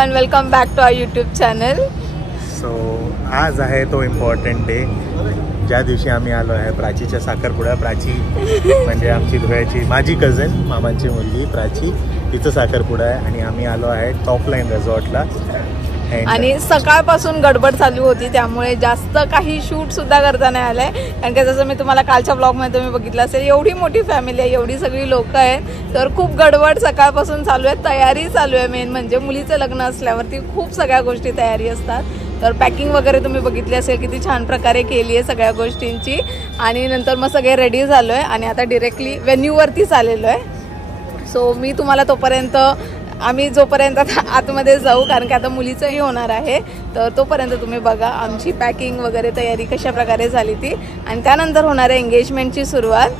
Everyone, welcome back to our YouTube channel. So आज आहे तो इम्पॉर्टंट डे ज्या दिवशी आम्ही आलो आहे प्राचीच्या साखरपुडा. प्राची म्हणजे आमची धुळ्याची माझी कझन, मामांची मुलगी प्राची, तिचं साखरपुडा आहे आणि आम्ही आलो आहे टॉपलाईन रिसॉर्टला. आणि सकाळपासून गडबड चालू होती त्यामुळे जास्त काही शूट सुद्धा करता नाही आलंय. कारण की जसं मी तुम्हाला कालच्या ब्लॉगमध्ये तुम्ही बघितलं असेल, एवढी मोठी फॅमिली आहे, एवढी सगळी लोक आहेत, तर खूप गडबड सकाळपासून चालू आहे. तयारी चालू आहे. मेन म्हणजे मुलीचं लग्न असल्यावरती खूप सगळ्या गोष्टी तयारी असतात. तर पॅकिंग वगैरे तुम्ही बघितली असेल किती छान प्रकारे केली आहे सगळ्या गोष्टींची. आणि नंतर मग सगळे रेडी झालो आहे आणि आता डिरेक्टली व्हेन्यूवरतीच आलेलो आहे. सो मी तुम्हाला तोपर्यंत आम्ही जोपर्यंत आतमध्ये जाऊ, कारण की आता मुलीचंही होणार आहे, तर तोपर्यंत तुम्ही बघा आमची पॅकिंग वगैरे तयारी कशा प्रकारे झाली ती. आणि त्यानंतर होणार आहे एंगेजमेंटची सुरुवात.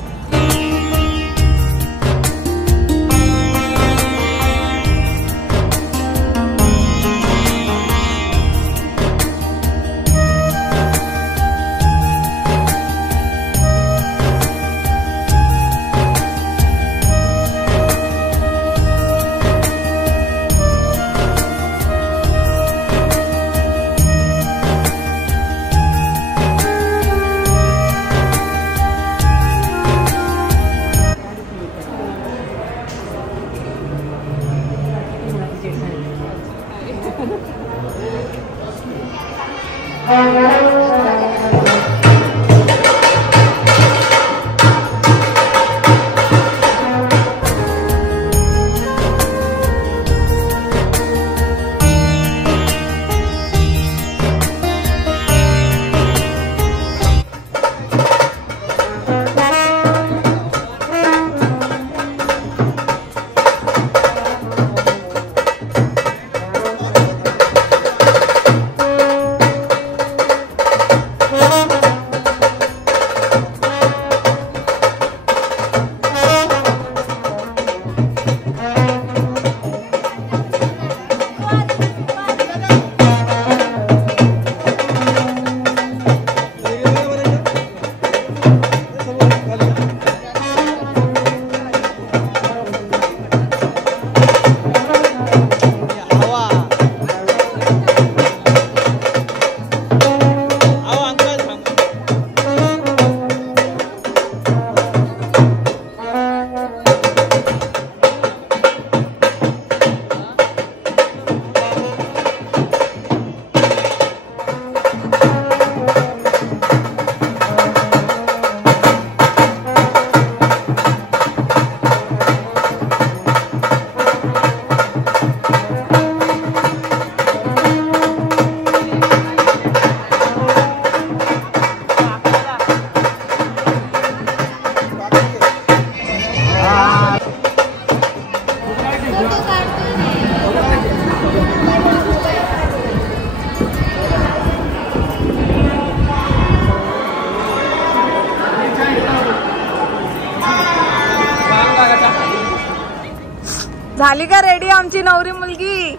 झाली का रेडी आमची नवरी मुलगी?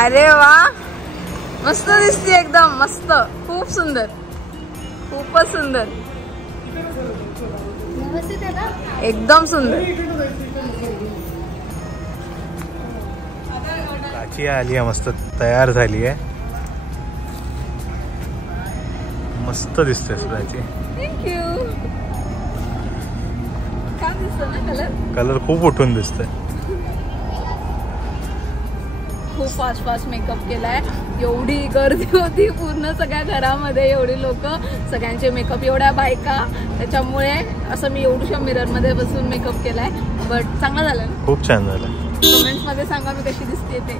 अरे वा, मस्त दिसते, एकदम मस्त, खूप सुंदर, खूपच सुंदर, एकदम सुंदर. प्राची आली आहे, मस्त तयार झाली आहे, मस्त दिसते प्राची. थँक्यू. कलर खूप उठून दिसतोय. खूप फास्ट फास्ट मेकअप केलाय. एवढी गर्दी होती पूर्ण सगळ्या घरामध्ये, एवढी लोक, सगळ्यांचे मेकअप, एवढ्या बायका, त्याच्यामुळे असं मी एवढ्या मिरर मध्ये बसून मेकअप केलाय. बट चांगला झाला ना? खूप छान झालं. कमेंट्स मध्ये सांगा मी कशी दिसते ते.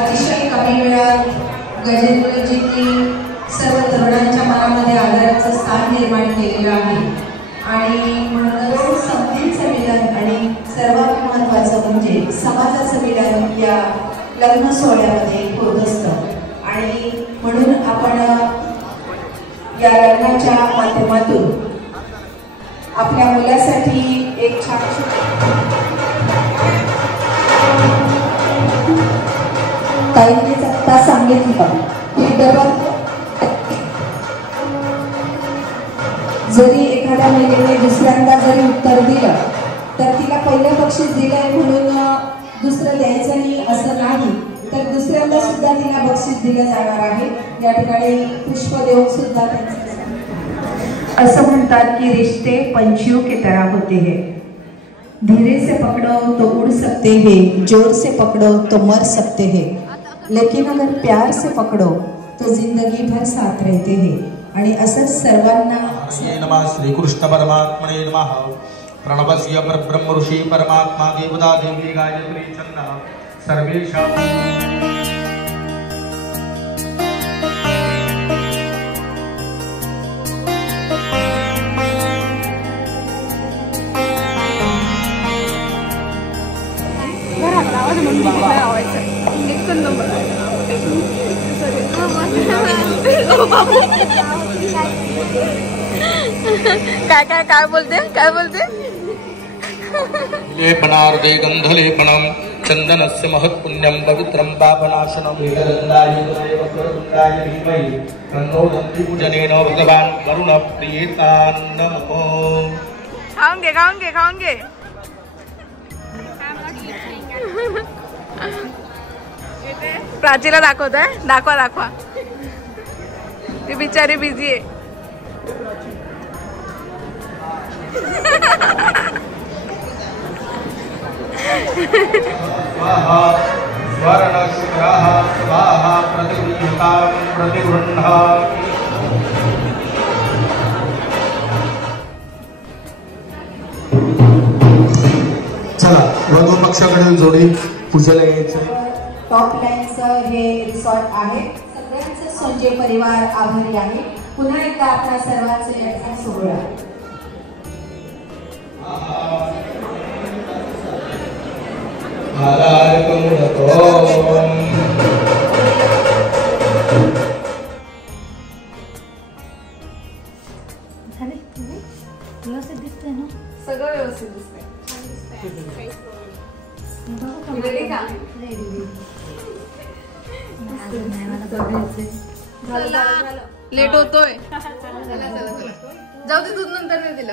अतिशय कमी वेळात गजेंद्रजींनी सर्व तरुणांच्या मनामध्ये आदराचं स्थान निर्माण केलेलं आहे. आणि म्हणूनच संधीचं मिलन आणि सर्वात महत्त्वाचं म्हणजे समाजाचं मिलन या लग्न सोहळ्यामध्ये होत असतं. आणि म्हणून आपण या लग्नाच्या माध्यमातून आपल्या मुलासाठी एक छान ताईंनीच आता सांगितलं की डबल जरी एखाद्या महिलेने दुसऱ्यांदा जरी उत्तर दिलं तर तिला पहिलं बक्षीस दिलंय म्हणून दुसरं द्यायचं नाही असं नाही, तर दुसऱ्यांदा सुद्धा तिला बक्षीस दिलं जाणार आहे. या ठिकाणी पुष्प देऊन सुद्धा त्यांचं असं म्हणतात की रिश्ते पंछियों की तरह होते हैं, धीरे से पकड़ो तो उड़ सकते हैं, जोर से पकड़ो तो मर सकते हैं, लेकिन अगर प्यार से पकड़ो तो जिंदगी भर साथ रहते हैं. आणि असंच सर्वांना नमः श्रीकृष्ण परमात्मने नमः. प्रणवस्य परब्रह्म ऋषि परमात्मा देवता देवी गायत्री छंदः सर्वेषां काय बोलते लेपनार्दे गंधलेपनम चंदनस्य महत्पुण्यम पवित्रम पापनाशनम धीमहि तन्नो दन्ति पूजनेन भगवान् वरुण प्रियेतान् नमो. खाऊन घे. प्राचीला दाखवताय, दाखवा. ती बिचारी बिझी आहे. स्वाहा स्वर्ण शुक्राः स्वाहा प्रतिगृह्यतां प्रतिगृह्णामि. चला वधू पक्षाकडील जोडी पूजेला यायचं. टॉप लाईनचं हे रिसॉर्ट आहे. सगळ्यांचं संजय परिवार आभारी आहे. पुन्हा एकदा आपल्या सर्वांचे याचा सोहळा. सगळं व्यवस्थित दिसतंय. लेट होतोय. जाऊ दे, दूध नंतर नाही दिलं.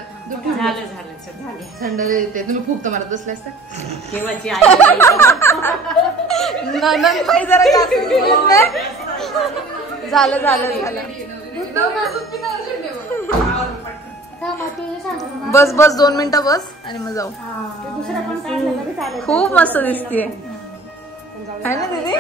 थंड देते. तुम्ही फुकत मारत बसलास जरा झालं. बस 2 मिनिटं बस आणि मग जाऊ. खूप मस्त दिसतीये है ना दीदी.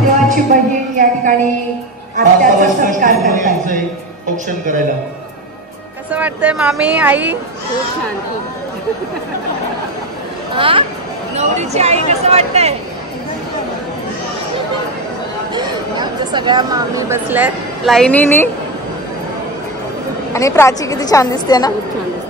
देवाची बहीण या ठिकाणी आत्याचा सत्कार करतात. औक्षण करायला कसं वाटतंय मामी आई? खूप छान. नवरीची आई कसं वाटतंय? आमच्या सगळ्या मामी बसल्यात लाईनीनी. आणि प्राची किती छान दिसते ना. खूप छान दिसते.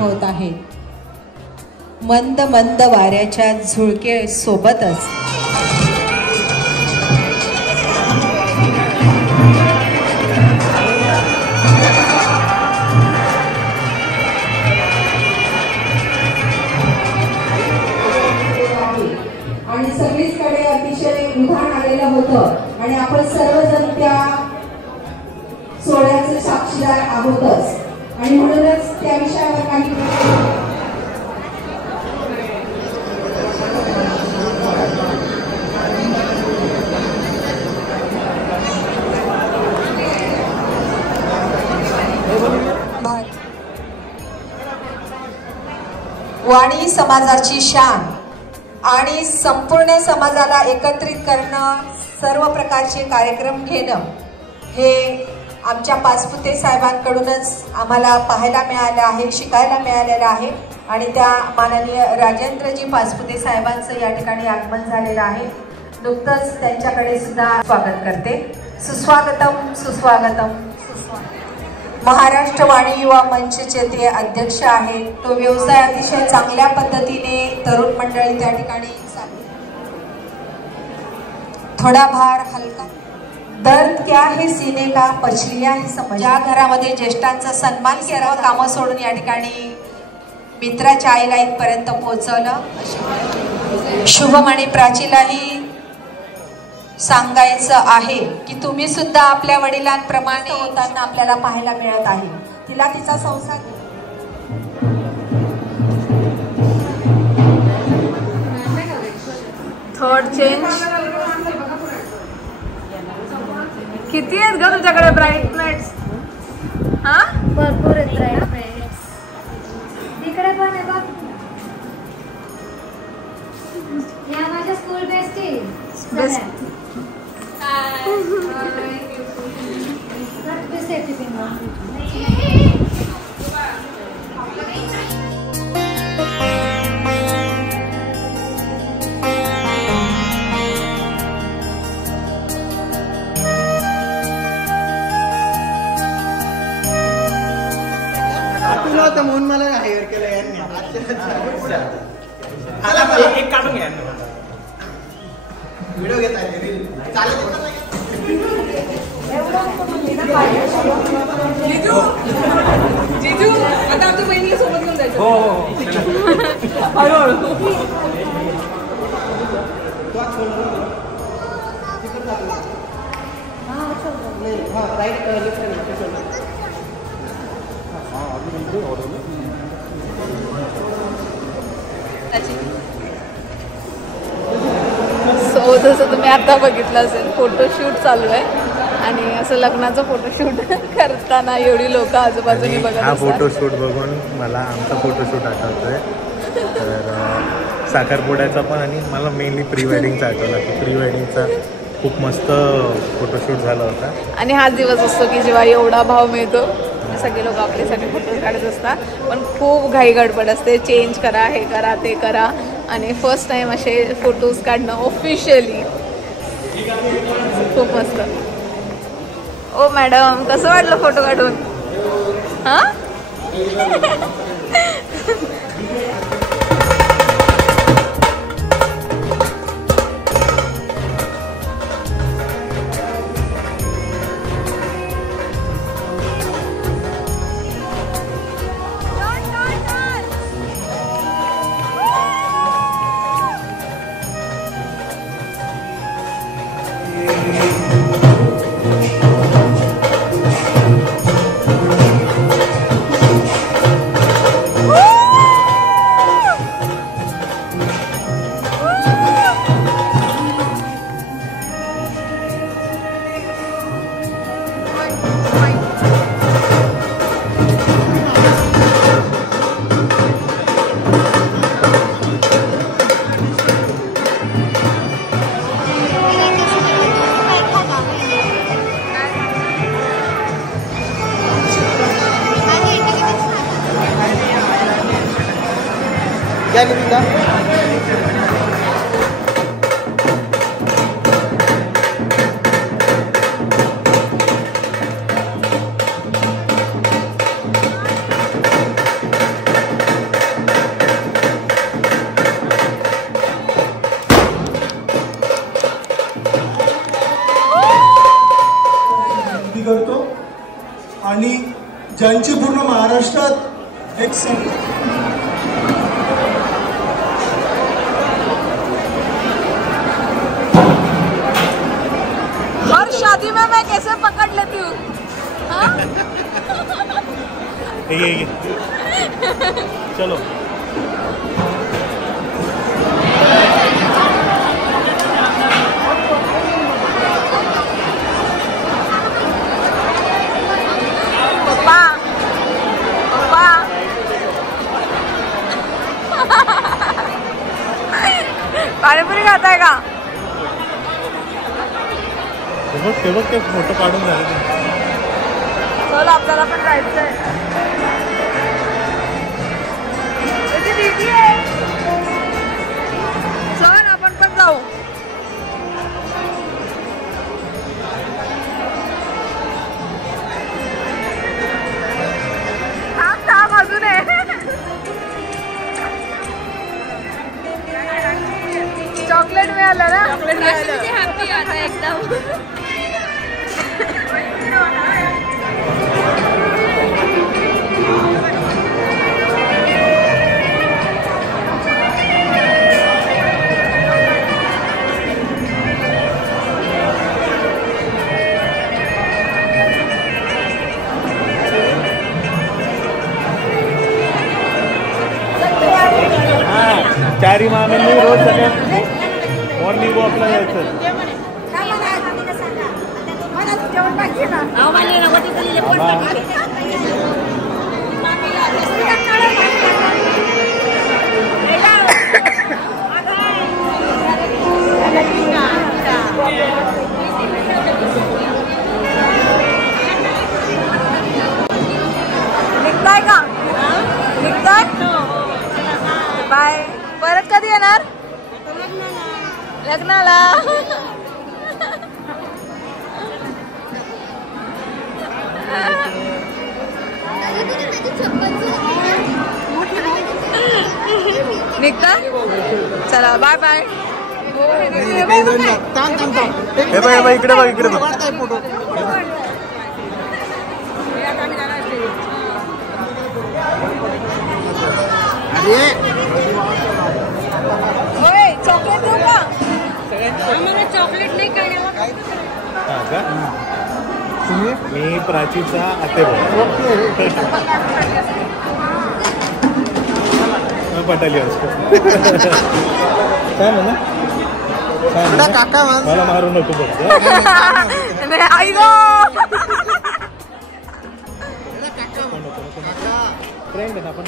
होत आहे. मंद मंद वाऱ्याच्या झुळके सोबतच आणि सगळीकडे अतिशय उधाण आलेलं होतं आणि आपण सर्वजण त्या सोहळ्याचे साक्षीदार आहोतच. आणि म्हणूनच त्या विषयावर काही वाणी समाजाची शान आणि संपूर्ण समाजाला एकत्रित करणं, सर्व प्रकारचे कार्यक्रम घेणं हे आमच्या पाचपुते साहेबांकडूनच आम्हाला पाहायला मिळालं आहे, शिकायला मिळालेलं आहे. आणि त्या माननीय राजेंद्रजी पाचपुते साहेबांचं या ठिकाणी आगमन झालेलं आहे. नुकतंच त्यांच्याकडे सुद्धा स्वागत करते. सुस्वागतम सुस्वागतम. महाराष्ट्र वाणी युवा मंचचे ते अध्यक्ष आहेत. तो व्यवसाय अतिशय चांगल्या पद्धतीने तरुण मंडळी त्या ठिकाणी थोडा भार हलका. दर्द क्या है सीने का पछलिया है समझ. या घरामध्ये ज्येष्ठांचा सन्मान केला. कामं सोडून या ठिकाणी मित्राच्या आईला इथपर्यंत पोहोचवलं. शुभम आणि प्राचीलाही सांगायचं आहे की तुम्ही सुद्धा आपल्या वडिलांप्रमाणे होताना आपल्याला पाहायला मिळत आहे. तिला तिचा संसार थर्ड चेंज. किती आहेत ग तुझ्याकडे ब्राईटनेट्स? हा भरपूर आहेत ब्राईटनेट्स. इकडे पण आहे बघ. या माझ्या स्कूल बेस्ट. म्हणून मला हायर केलं यांनी. एक काढून घ्या व्हिडिओ घेत आहे. जिजू आता आमच्या बहिणीला सोबत घेऊन जायचं. हो हळूहळू. सो जसं तुम्ही आता बघितलं असेल फोटोशूट चालू आहे आणि असं लग्नाचं फोटोशूट करताना एवढी लोक आजूबाजूने बघत हा असतात. फोटोशूट बघून मला आमचा फोटोशूट आठवतोय. तर साखरपुड्याचा पण आणि मला मेनली प्री वेडिंगचा आठवला की प्री वेडिंगचा खूप मस्त फोटोशूट झाला होता. आणि हाच दिवस असतो की जेव्हा एवढा भाव मिळतो सगळे लोक आपल्यासाठी फोटोज काढत असतात. पण खूप घाई गडबड असते. चेंज करा, हे करा, ते करा आणि फर्स्ट टाइम असे फोटोज काढणं ऑफिशियली खूप मस्त. ओ मॅडम कसं वाटलं फोटो काढून? हां क्या लिखा? करतो आणि ज्यांची पूर्ण महाराष्ट्रात एक हर शादी में मैं कैसे पकड़ लेती हूँ. चलो पप्पा पप्पा पाणीपुरी खाताय का? ते बघ ते फोटो काढून झाले. चल आपल्याला पण जायचंय. माझी दीदी आहे. चल आपण पण जाऊ. थांब अजून आहे. चॉकलेट मिळालं ना. चॉकलेट मिळालं. हॅपी आता एकदम. चारी मामांनी रोज सगळ्यात मॉर्निंग वॉकला जायचं. निघताय का? निघताय? बाय. परत कधी येणार? लग्नाला. निघता? चला बाय बाय. इकडे बघ इकडे बघ. चॉकलेट देऊ का? आम्हाला चॉकलेट नाही खायला. मी प्राचीचा आते पटाली असतो. काय म्हणा काका मला मारू नको फक्त. आई गो. फ्रेंड आहे आपण.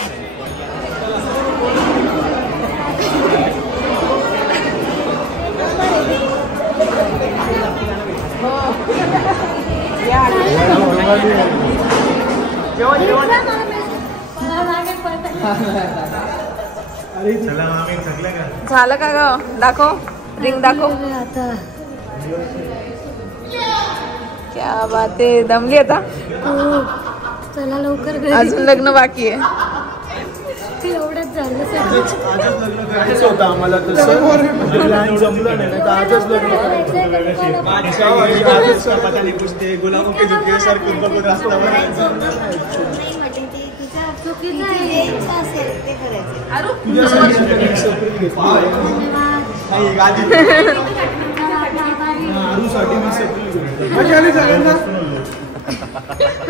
चला आम्ही थकले का? झालं का ग? दाखव रिंग दाखव. क्या बात आहे. दमली आता. चला लवकर अजून लग्न बाकी आहे. एवढंच झालं. आजच लग्न करायचं होतं आम्हाला. तसं जमलं नाही तर आजच लग्न करायचं. पता नाही पुसते गुलाबों के दुखे सारखं बघून असतं. चुकीचं आहे.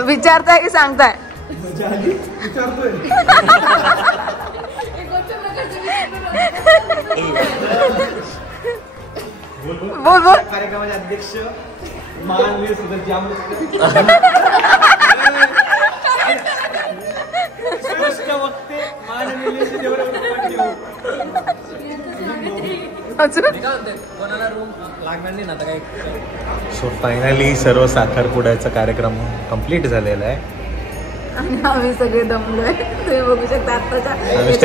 विचारताय की सांगताय? बोल बोल. कार्यक्रमाचे अध्यक्ष माननीय सदस्य सो फायनली सर्व साखरपुड्याचा कार्यक्रम कंप्लीट झालेला आहे आणि आम्ही सगळे दमलोय. तुम्ही बघू शकता आत्ताच्या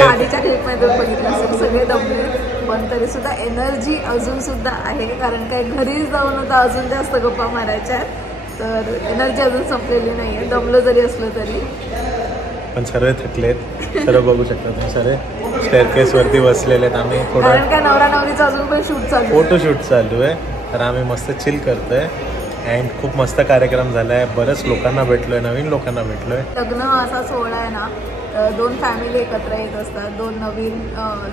आधीच्या क्लिपमध्ये बघितलं असेल सगळे दमले. पण तरी सुद्धा एनर्जी अजून सुद्धा आहे. कारण काय घरी जाऊन होता अजून जास्त गप्पा मारायच्या. तर एनर्जी अजून संपलेली नाहीये दमलो जरी असलो तरी. पण सर्व थकलेत. सर्व बघू शकता तुम्ही. सर्व स्टेअरकेस वरती बसलेले आहेत. आम्ही थोडं कारण काय नवरा नवरीचं अजून पण शूट चालू, फोटोशूट चालू आहे. तर आम्ही मस्त चिल करतोय. अँड खूप मस्त कार्यक्रम झाला आहे. बऱ्याच लोकांना भेटलोय, नवीन लोकांना भेटलोय. लग्न असा सोहळा आहे ना, दोन फॅमिली एकत्र येत असतात. दोन नवीन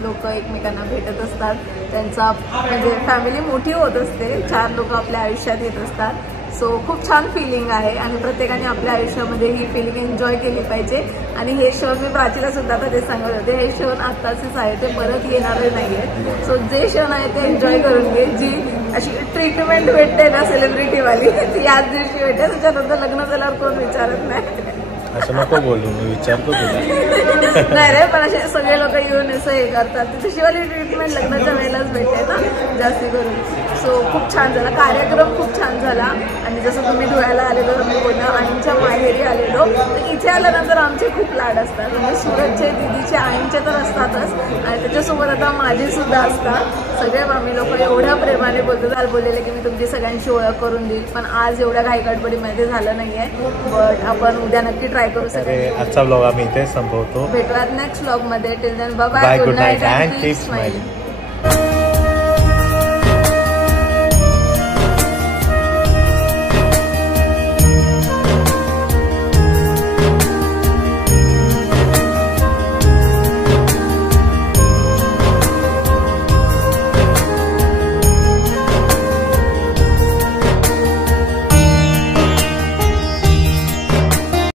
लोक एकमेकांना भेटत असतात. त्यांचा म्हणजे फॅमिली मोठी होत असते. 4 लोक आपल्या आयुष्यात येत असतात. सो खूप छान फिलिंग आहे आणि प्रत्येकाने आपल्या आयुष्यामध्ये ही फिलिंग एन्जॉय केली पाहिजे. आणि हे क्षण मी प्राचीला सुद्धा आता ते सांगत होते, हे क्षण आत्ताचेच आहे, ते परत येणारे नाही आहेत. सो जे क्षण आहे ते एन्जॉय करून घे. जी अशी ट्रीटमेंट भेटते ना सेलिब्रिटीवाली, ती याच दिवशी भेटते. त्याच्यानंतर लग्न झाल्यावर कोण विचारत नाही. असं नको बोलू, मी विचारतो तुला. नाही रे, पण असे सगळे लोक येऊन असं हे करतात. तशी वाली ट्रीटमेंट लग्नाच्या वेळेलाच भेटते ना जास्ती करून. सो खूप छान झाला कार्यक्रम, खूप छान झाला. आणि जसं तुम्ही धुळ्याला आलेलो तुम्ही बोलणं आईंच्या माहेरी आलेलो, तर इथे आल्यानंतर आमचे खूप लाड असतात. म्हणजे सुरतचे दीदीचे आईंचे तर असतातच आणि त्याच्यासोबत आता माझी सुद्धा असतात. सगळे आम्ही लोक एवढ्या प्रेमाने बोलतो. काल बोललेले की मी तुमची सगळ्यांची ओळख करून देईल, पण आज एवढ्या घाईगडबडीमध्ये झालं नाहीये. बट आपण उद्या नक्की ट्राय करू. सगळे आजचा ब्लॉग आम्ही इथे संपवतो. भेटूयात नेक्स्ट ब्लॉग मध्ये. Till then bye bye, good night and keep smiling.